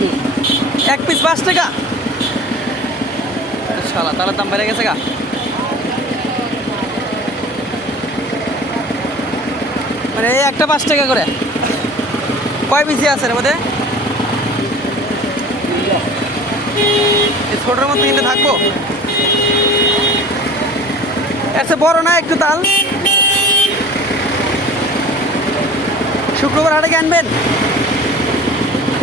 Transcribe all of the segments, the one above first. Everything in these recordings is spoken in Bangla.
পিস এক পিস পাঁচ টাকা? শালা তাহলে দাম বেড়ে গেছে গা। মানে এই একটা পাঁচ টাকা করে। কয় পিসি আছে মধ্যে? এই ছোটোর মধ্যে কিনতে থাকব? চেয়ে বড় না, একটু তাল। শুক্রবার হাটে কি আনবেন?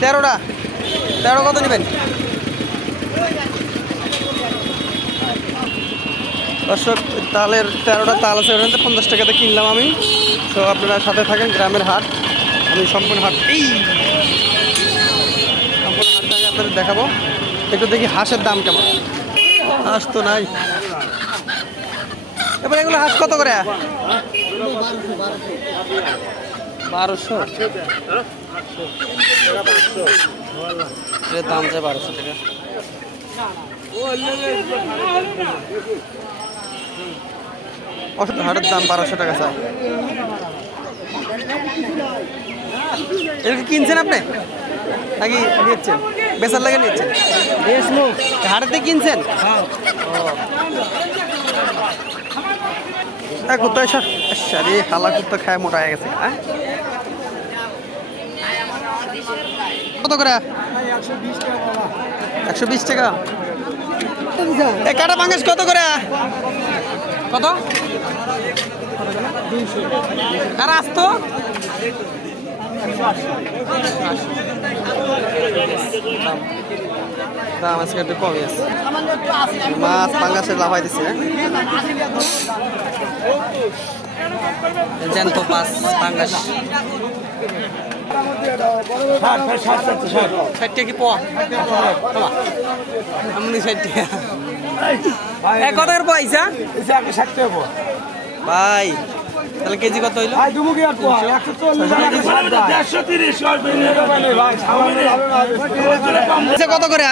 তেরোটা। তেরো কত নেবেন? দর্শক, তালের তেরোটা তাল আছে ওখানে, পঞ্চাশ টাকাতে কিনলাম আমি। তো আপনারা সাথে থাকেন, গ্রামের হাট। আমি সম্পূর্ণ হাট এই! সম্পূর্ণ হাটটা আপনাদের দেখাবো। একটু দেখি হাঁসের দাম কেমন। হাঁস তো নাই। এবার এগুলো হাঁস কত করে? বারোশো। এর দাম যায় বারোশো টাকা। ওষুধ হাটের দাম বারোশো টাকা স্যার। এরকম কিনছেন আপনি? নাকি নিচ্ছেন? বেচার লাগে নিচ্ছেন? হাটেতে কিনছেন? হ্যাঁ। কুত্তা সারি হালা কুত্তা খায় মোটা হয়ে গেছে হ্যাঁ? কত করে? একশো বিশ টাকা। এ, কাটা বাঙ্গাস কত করে? কত? আর আসতো? আছে। মাছ পাঙ্গাসের লাফাই পাঙ্গাস। ষাট ষাট ষাট ষাট ষাট টাকা কি পোয়া? এমনি ষাট টাকা এ, কত করে ভাই, তাহলে কেজি কত হইল? কত করে?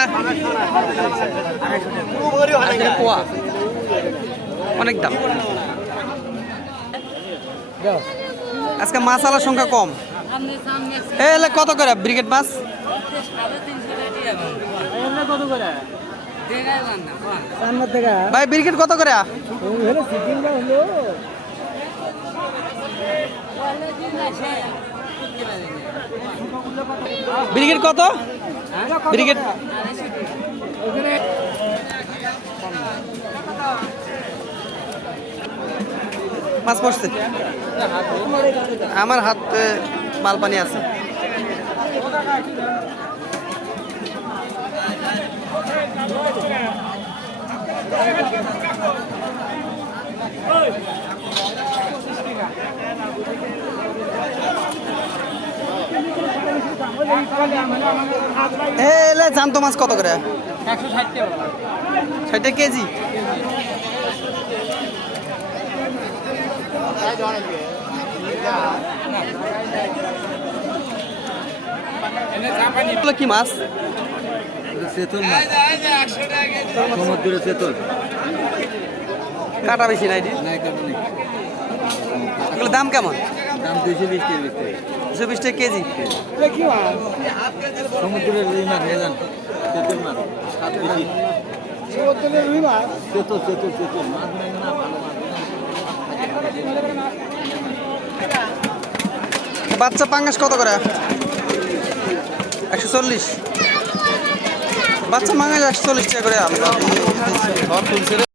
অনেক দাম। আজকে মাছ আলার সংখ্যা কম। এলে কত করে? ব্রিগেড মাছ ভাই, ব্রিগেড কত করে? ব্রিগেড কত? ব্রিগেড মাছ পড়ছে। আমার হাতে মাল পানি আছে এলে জানতো মাছ কত করে? একশো ষাট টাকা কেজি। কি মাছ? চেতন মাছ। সমুদ্রে চেতন কাটা বেশি নাই এগুলো দাম কেমন? দাম দুইশো বিশ টাকা দুশো বিশ টাকা কেজি। সমুদ্রের রুই মাছ চেতন মাছ। সাত কেজি। চেতন চেতন চেতন মাছ নেই না ভালো মাছ বাচ্চা পাঙ্গাস কত করে? একশো চল্লিশ। বাচ্চা মাঙ্গাস একশো চল্লিশ টাকা করে ঘর তুলছে